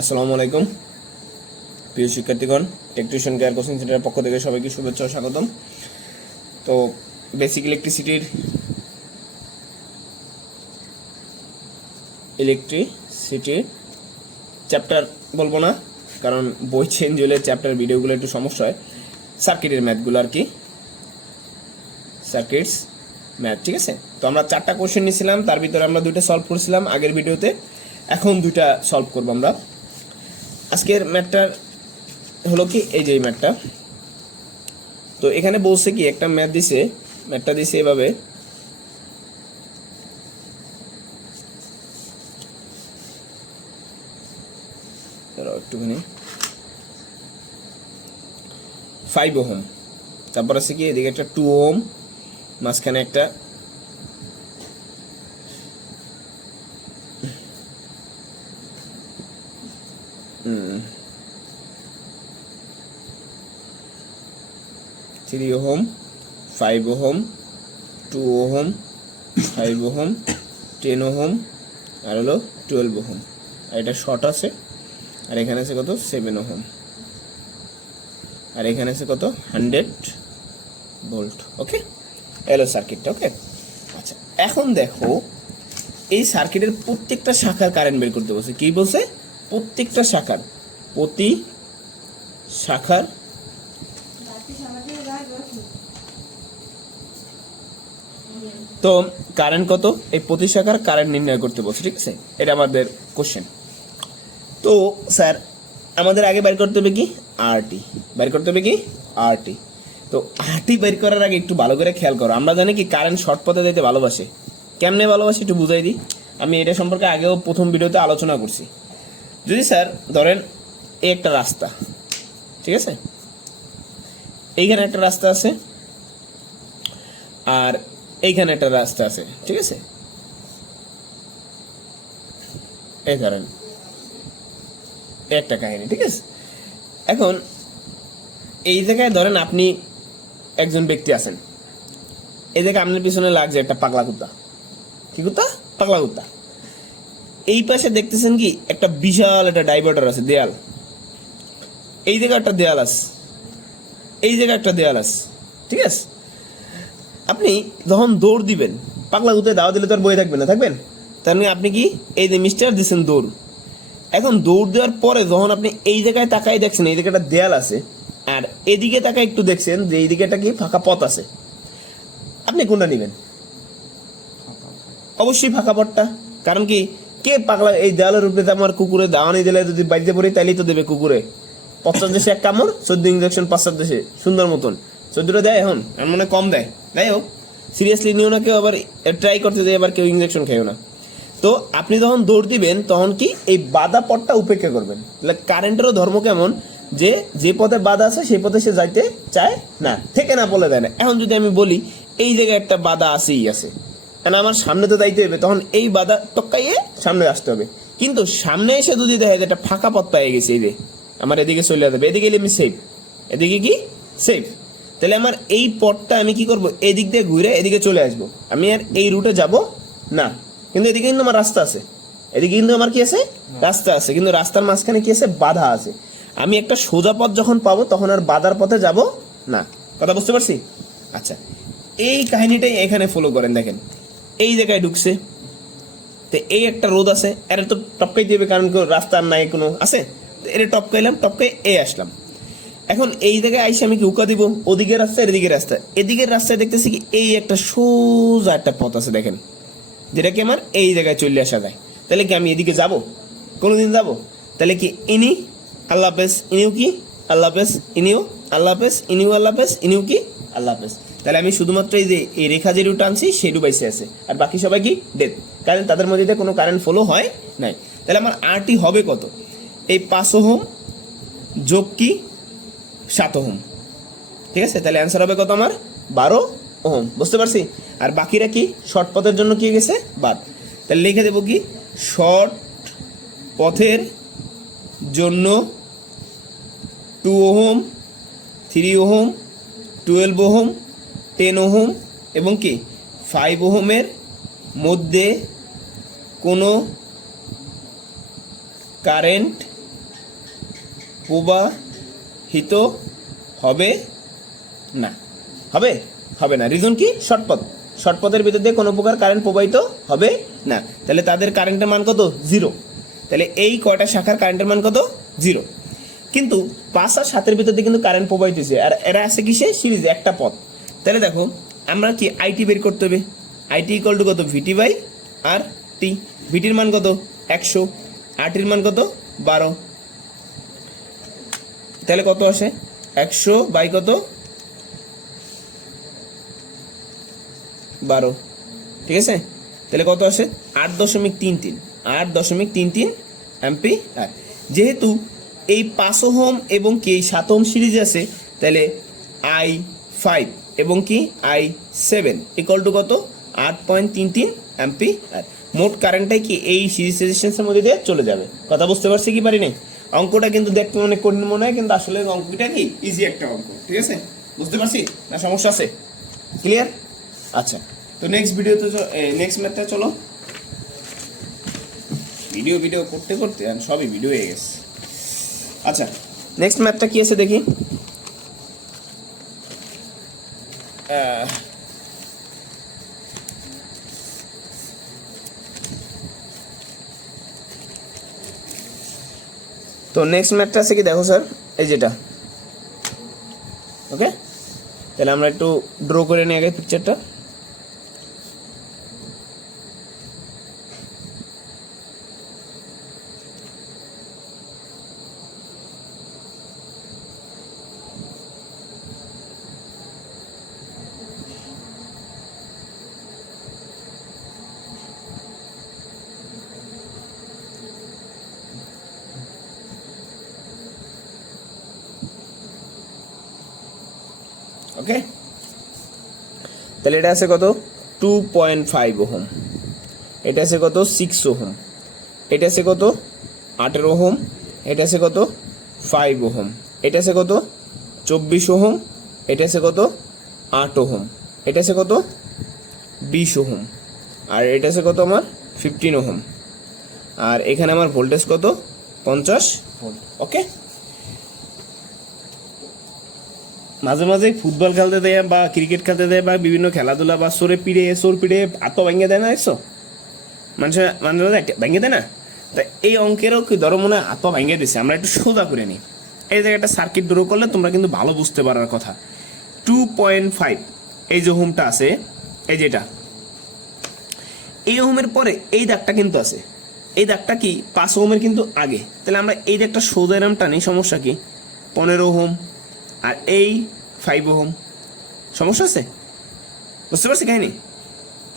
আসসালামু আলাইকুম প্রিয় শিক্ষার্থীগণ, টেকটিউশন কেয়ার কোচিং সেন্টারের পক্ষ থেকে সবাইকে শুভেচ্ছা ও স্বাগতম। তো বেসিক ইলেকট্রিসিটি চ্যাপ্টার বলবো না, কারণ বই চেঞ্জ হলে চ্যাপ্টার ভিডিওগুলো একটু সমস্যা হয়। সার্কিটের ম্যাথগুলো আর কি, সার্কিটস ম্যাথ, ঠিক আছে। তো আমরা 4টা কোশ্চেন নিয়েছিলাম, তার ভিতরে আমরা 2টা সলভ করেছিলাম আগের ভিডিওতে, এখন 2টা সলভ করবো আমরা। আজকের ম্যাথটার হলো কি, এই যে এই ম্যাথটা। তো এখানে বলছে কি, একটা ম্যাথটা দিছে এভাবে, একটুখানি 5 ওহম, তারপর আছে কি এদিকে একটা 2 ওহম, মাঝখানে একটা 3 ohm, 5 ohm, 2 ohm, 5 ohm, 10 ohm, আর হলো 12 ওহম। আর এটা শর্ট আছে, আর এখানে আছে কত 7 ওহম, আর এখানে আছে কত 100 ভোল্ট। ওকে, এলো সার্কিটটা। ওকে, আচ্ছা এখন দেখো, এই সার্কিটের প্রত্যেকটা শাখার কারেন্ট বের করতে বলছে। কি বলছে? প্রত্যেকটা শাখার, প্রতি শাখার তো কারেন্ট কত, এই প্রতি শাখার কারেন্ট নির্ণয় করতে বলছে, ঠিক আছে। এটা আমাদের কোশ্চেন। তো স্যার আমাদের আগে বের করতে হবে কি, আরটি বের করতে হবে কি, আরটি। তো আরটি বের করার আগে একটু ভালো করে খেয়াল করো, আমরা জানি কি কারেন্ট শর্ট পথে দিতে ভালোবাসে। কেমনে ভালোবাসে একটু বুঝাই দিই। আমি এটা সম্পর্কে আগেও প্রথম ভিডিওতে আলোচনা করছি। যদি স্যার ধরেন এই একটা রাস্তা, ঠিক আছে, এইখানে একটা রাস্তা আছে, আর এইখানে একটা রাস্তা আছে, ঠিক আছে। এই ধরেন একটা কাহিনী, ঠিক আছে। এখন এই জায়গায় ধরেন আপনি একজন ব্যক্তি আছেন, এই জায়গায় আপনার পিছনে লাগছে একটা পাগলা কুত্তা। কি কুত্তা? পাগলা কুত্তা। এই পাশে দেখতেছেন কি একটা বিশাল একটা ডাইভার্টার আছে, দেয়াল। এই জায়গায় একটা দেয়াল আছে, এই জায়গায় একটা দেয়াল আছে, ঠিক আছে। আপনি যখন দৌড় দিবেন, পাগলা কুত্তায় দাওয়া দিলে তো আর বয়ে থাকবেন না, থাকবেন। তার মানে আপনি কি এই যে মিস্টার দিচ্ছেন দৌড়। এখন দৌড় দেওয়ার পরে যখন আপনি এই জায়গায় তাকাই দেখছেন এই জায়গাটা দেয়াল আছে, আর এদিকে তাকাই একটু দেখছেন যে এই দিকে একটা কি ফাঁকা পথ আছে, আপনি কোনটা নেবেন? অবশ্যই ফাঁকা পথটা। কারণ কি, কে পাগলা এই দেয়ালের উপরে আমার কুকুরে দাওয়ানি দিলে যদি বাইতে পড়ি তাইলেই তো দেবে কুকুরে। 50 দেশে এক কামড়, 14 ইঞ্জেকশন 5-7 দেশে সুন্দর মতন। 14টা দেয়, এখন মনে কম দেয়। যাই হোক, সিরিয়াসলি নিও না কেউ, আবার ট্রাই করতে যায় আবার কেউ ইঞ্জেকশন খেয়েও না। তো আপনি যখন দৌড় দিবেন তখন কি এই বাধা পথটা উপেক্ষা করবেন। তাহলে কারেন্টেরও ধর্ম কেমন, যে যে পথে বাধা আছে সেই পথে সে যাইতে চায় না, থেকে না বলে দেয় না। এখন যদি আমি বলি এই জায়গায় একটা বাধা আছেই আছে, কারণ আমার সামনে তো যাইতে হবে, তখন এই বাধা টপকাইয়ে সামনে আসতে হবে। কিন্তু সামনে এসে যদি দেখা যায় একটা ফাঁকা পথ পেয়ে গেছে, এই যে আমার এদিকে চলে যাবে, এদিকে গেলে আমি সেফ, এদিকে কি সেফ। তাহলে আমার এই পথটা আমি কি করব, এদিক দিয়ে ঘুরে এদিকে চলে আসবো, আমি আর এই রুটে যাব না। কিন্তু এদিকে কিন্তু আমার রাস্তা আছে, এদিকে কিন্তু আমার কি আছে, রাস্তা আছে, কিন্তু রাস্তার মাঝখানে কি আছে, বাধা আছে। আমি একটা সোজা পথ যখন পাবো তখন আর বাধার পথে যাব না। কথা বুঝতে পারছি? আচ্ছা, এই কাহিনীটাই এখানে ফলো করেন। দেখেন এই জায়গায় ঢুকছে, তো এই একটা রোদ আছে, এর তো টপকাই দিবে, কারণ রাস্তার নাই কোনো আছে, এর টপকাইলাম, টপকাই এ আসলাম। এখন এই জায়গায় আইসে আমি কি উকা দিব, ওদিকে রাস্তা এদিকে রাস্তা, এদিকের রাস্তায় দেখতেছি কি এই একটা সোজা একটা পথ আছে, দেখেন, যেটা কি আমার এই জায়গায় চলে আসা যায়। তাহলে কি আমি এদিকে যাব? কোনোদিন যাব? তাহলে কি ইনি আল্লাহ হাফেজ, ইনিও কি আল্লাহ হাফেজ, ইনিও আল্লাহ হাফেজ, ইনিও আল্লাহ হাফেজ, ইনিও কি আল্লাহ হাফেজ। তাহলে আমি শুধুমাত্র এই যে এই রেখা যেটু টানছি সেটু বাইসে আছে, আর বাকি সবাই কি ডেথ, কারণ তাদের মধ্যে কোনো কারেন্ট ফলো হয় নাই। তাহলে আমার আরটি হবে কত? এই 5 ওহম যোগ কি 7 ওহম, ঠিক আছে। তাহলে অ্যান্সার হবে কত আমার? 12 ওহম। বুঝতে পারছি? আর বাকিরা কি শর্ট পথের জন্য কি গেছে, বাদ। তাহলে লিখে দেবো কি, শর্ট পথের জন্য 2 ওহম, 3 ওহম, 12 ওহম, 10 ওহম এবং কি 5 ওহমের মধ্যে কোনো কারেন্ট প্রবাহিত হবে না, হবে হবে না। রিজন কি? শর্ট পথের ভিতর দিয়ে কোনো প্রকার কারেন্ট প্রবাহিত হবে না। তাহলে তাদের কারেন্টের মান কত? 0। তাহলে এই কয়টা শাখার কারেন্টের মান কত? 0। কিন্তু 5 আর 7 এর ভিতর দিয়ে কিন্তু কারেন্ট প্রবাহিত হচ্ছে, আর এরা আছে কিসে? সিরিজে, একটা পথ। তাহলে দেখো আমরা কি আইটি বের করতে হবে। আইটি ইকুয়াল টু কত? ভিটি বাই আর টি। ভিটির মান কত? 100, আর টির মান কত? 12। তাহলে কত আসে? 100 বাই কত? 12, ঠিক আছে। তাহলে কত আসে? 8.33 অ্যাম্পিয়ার। যেহেতু এই 5 ওহম এবং কি 7 ওহম সিরিজ আছে, তাহলে I5 এবং কি I7 ইকুয়াল টু কত? 8.33 অ্যাম্পিয়ার। মোট কারেন্টটাই কি এই সিরিজ রেজিস্ট্যান্সের মধ্যে দিয়ে চলে যাবে। কথা বুঝতে পারছি কি পারি নাই? অঙ্কটা কিন্তু দেখতে অনেক কঠিন মনে হয়, কিন্তু আসলে অঙ্কটা কি ইজি একটা অঙ্ক, ঠিক আছে। বুঝতে পারছি না? সমস্যা আছে? ক্লিয়ার? আচ্ছা, তো নেক্সট ভিডিওতে নেক্সট ম্যাথটা চলো। ভিডিও করতে করতে আর সবই ভিডিও হয়ে গেছে। আচ্ছা, নেক্সট ম্যাথটা কি আছে দেখি। তো নেক্সট ম্যাথটা আছে কি দেখো স্যার, এই যেটা। ওকে, তাহলে আমরা একটু ড্র করে নিই আগে পিকচারটা। ওকে, তাহলে এটা আছে কত? 2.5 ওহম। এটা আছে কত? 6 ওহম। এটা আছে কত? 18 ওহম। এটা আছে কত? 5 ওহম। এটা আছে কত? 24 ওহম। এটা আছে কত? 8 ওহম। এটা আছে কত? 20 ওহম। আর এটা আছে কত আমার? 15 ওহম। আর এখানে আমার ভোল্টেজ কত? 50 ভোল্ট। ওকে, মাঝে মাঝে ফুটবল খেলতে দেয় বা ক্রিকেট খেলতে দেয় বা বিভিন্ন খেলাধুলা বা সোর পিড়ে আত্ম ভেঙে দেয় না, দেখছো? মানুষের মাঝে মাঝে ভেঙে দেয় না? তা এই অঙ্কেরও কি ধরো মনে হয় আত্ম ভেঙে দিছে। আমরা একটু সোজা করে নিই। এই জায়গায় একটা সার্কিট ড্র করলে তোমরা কিন্তু ভালো বুঝতে পারার কথা। 2.5 এই যে ওহমটা আছে, এই যেটা, এই ওহমের পরে এই দাগটা কিন্তু আছে। এই দাগটা কি 5 ওহমের কিন্তু আগে। তাহলে আমরা এই দাগটা সোজা এরম টানি, সমস্যা কি? 15 ওহম। আর এই 5 ওহম, সমস্যা আছে? বুঝতে পারছি কাহিনি?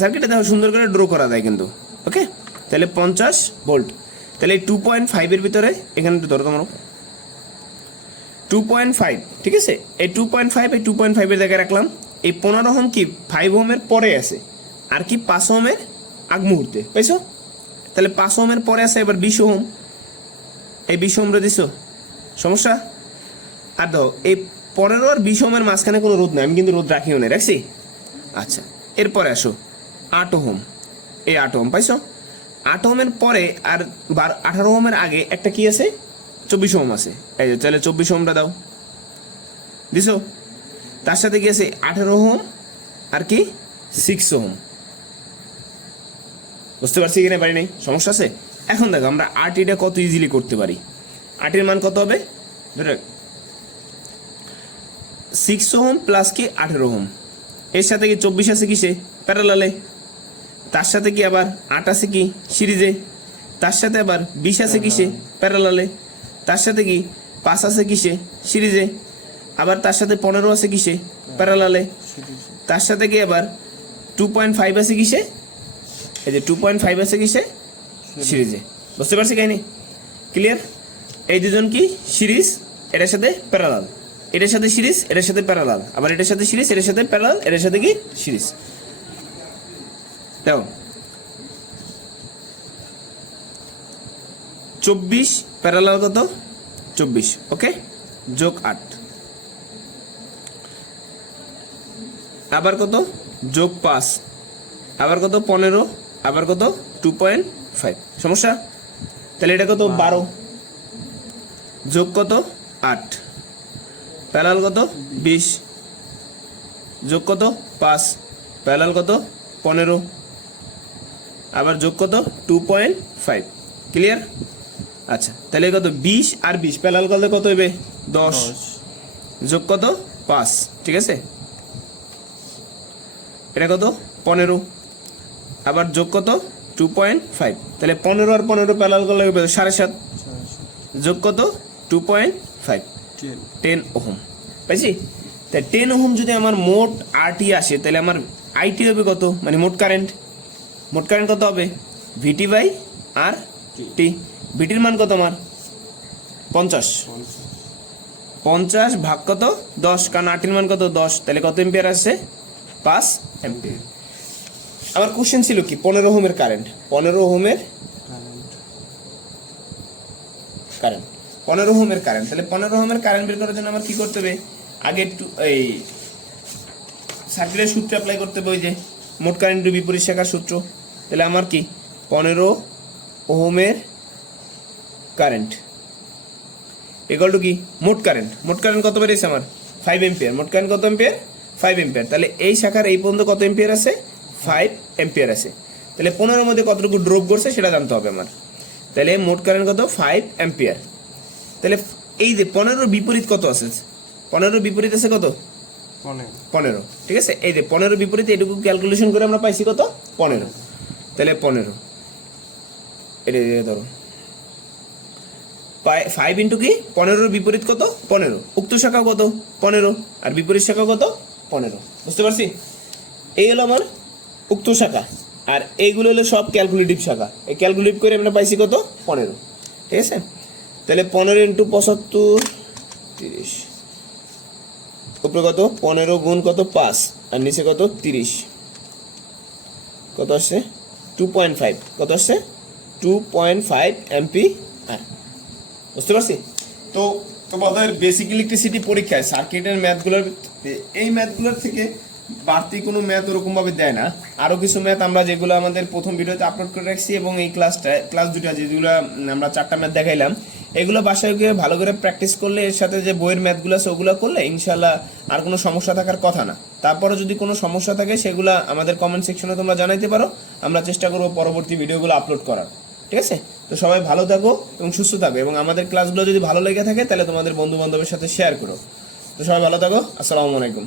সার্কিটটা দেখো সুন্দর করে ড্র করা যায় কিন্তু। ওকে, তাহলে 50 ভোল্ট। তাহলে এই 2.5 এর ভিতরে এখানে একটু ধরো তোমরা 2.5, ঠিক আছে। এই 2.5 এর জায়গায় রাখলাম। এই 15 ওহম কি 5 ওহমের পরে আছে, আর কি 5 ওহমের আগ মুহূর্তে, পাইছো? তাহলে 5 ওহমের পরে আছে এবার 20 ওহম। এই 20 ওহম রে দিছো, সমস্যা? আর দেখো এই 15 আর 20 ওহমের মাঝখানে কোনো রোধ নাই, আমি কিন্তু রোধ রাখিও না, রাখছি। আচ্ছা, এরপরে আসো 8 ওহম। এই 8 ওহম পাইছো? 8 ওহমের পরে আর 18 ওহমের আগে একটা কি আছে? 24 ওহম আছে। এই যে, তাহলে 24 ওহমটা দাও, দিছো। তার সাথে কি আছে? 18 ওহম আর কি 6 ওহম। বুঝতে পারছি কিনা পারি নাই? সমস্যা আছে? এখন দেখো আমরা আরটিটা কত ইজিলি করতে পারি। আরটির মান কত হবে? ধরে 6 ওহম প্লাস কি 18 ওহম। এর সাথে কি 24 আছে কিসে? প্যারালালে। তার সাথে কি আবার 8 আছে কি সিরিজে। তার সাথে আবার 20 আছে কিসে? প্যারালালে। তার সাথে কি 5 আছে কিসে? সিরিজে। আবার তার সাথে 15 আছে কিসে? প্যারালালে। তার সাথে কি আবার 2.5 আছে কিসে? এই যে 2.5 আছে কিসে? সিরিজে। বুঝতে পারছি কাহিনি? ক্লিয়ার? এই দুজন কি সিরিজ, এটার সাথে প্যারালাল, এটার সাথে সিরিজ, এটার সাথে প্যারালাল, আবার এটার সাথে সিরিজ, এটার সাথে প্যারালাল, এটার সাথে কি সিরিজ। দেখো 24 প্যারালাল কত? 24, ওকে, যোগ 8, আবার কত? যোগ 5, আবার কত? 15, আবার কত? 2.5। সমস্যা? তাহলে এটা কত? 12 যোগ কত? 8 প্যারালাল কত 20 যোগ কত 5 প্যারালাল কত 15 আবার যোগ কত 2.5 ক্লিয়ার। আচ্ছা তাহলে কত 20 আর 20 প্যারালাল করলে কত হবে 10 যোগ কত 5 ঠিক আছে, এটা কত 15 আবার যোগ কত 2.5 তাহলে 15 আর 15 প্যারালাল করলে হবে 7.5 যোগ কত 2.5 10 ওহম পাইছি। তাই 10 ওহম যদি আমার মোট আরটি আসে তাহলে আমার আইটি হবে কত, মানে মোট কারেন্ট কত হবে ভিটি বাই আর টি। ভিটির মান কত আমার 50 ভাগ কত 10, কারণ আরটির মান কত 10, তাহলে কত এম্পিয়ার আসছে 5 এম্পিয়ার। আমার কোশ্চেন ছিল কি 15 ওহমের কারেন্ট, 15 ওহমের কারেন্ট 15 ওহমের কারেন্ট, তাহলে 15 ওহমের কারেন্ট বের করার জন্য আমার কি করতে হবে, আগে একটু এই সার্কিটের সূত্র অ্যাপ্লাই করতে হবে, ওই যে মোট কারেন্টের বিপরীত শাখার সূত্র। তাহলে আমার কি 15 ওহমের কারেন্ট ইকুয়াল টু কি মোট কারেন্ট কত বেরিয়েছে আমার 5 এম্পিয়ার, মোট কারেন্ট কত এম্পিয়ার 5 এম্পিয়ার। তাহলে এই শাখার এই পর্যন্ত কত এম্পিয়ার আছে 5 এম্পিয়ার আছে, তাহলে 15 এর মধ্যে কতটুকু ড্রপ করছে সেটা জানতে হবে আমার। তাহলে মোট কারেন্ট কত 5 এম্পিয়ার। তাহলে এই যে 15 বিপরীত কত আছে, 15 বিপরীত আছে কত 15, ঠিক আছে। এই যে 15 বিপরীত এটুকু ক্যালকুলেশন করে আমরা পাইছি কত 15, তাহলে 15 এটা ধরো 5 ইন্টু কি 15 বিপরীত কত 15, উক্ত শাখা কত 15 আর বিপরীত শাখা কত 15, বুঝতে পারছি। এই হলো আমার উক্ত শাখা আর এইগুলো হলো সব ক্যালকুলেটিভ শাখা, এই ক্যালকুলেট করে আমরা পাইছি কত 15, ঠিক আছে। তাহলে 15 ইন্টু 75 30, উপরে কত 15 গুণ কত 5 আর নিচে কত 30, কত আসছে 2.5, কত আসছে 2.5 এম্পিয়ার, বুঝতে পারছি। তো তোমাদের বেসিক ইলেকট্রিসিটি পরীক্ষায় সার্কিটের ম্যাথগুলোর, এই ম্যাথগুলোর থেকে বাড়তি কোনো ম্যাথ ওরকম ভাবে দেয় না, আরো কিছু ম্যাথ আমরা যেগুলো আমাদের প্রথম ভিডিওতে আপলোড করে রাখছি এবং এই ক্লাস দুটা যেগুলো আমরা 4টা ম্যাথ দেখাইলাম, এগুলো বাসায় গিয়ে ভালো করে প্র্যাকটিস করলে, এর সাথে যে বইয়ের ম্যাথগুলো আছে ওগুলো করলে ইনশাল্লাহ আর কোনো সমস্যা থাকার কথা না। তারপরে যদি কোনো সমস্যা থাকে সেগুলো আমাদের কমেন্ট সেকশনে তোমরা জানাইতে পারো, আমরা চেষ্টা করবো পরবর্তী ভিডিওগুলো আপলোড করার, ঠিক আছে। তো সবাই ভালো থাকো এবং সুস্থ থাকো, এবং আমাদের ক্লাসগুলো যদি ভালো লেগে থাকে তাহলে তোমাদের বন্ধু বান্ধবের সাথে শেয়ার করো। তো সবাই ভালো থাকো, আসসালামু আলাইকুম।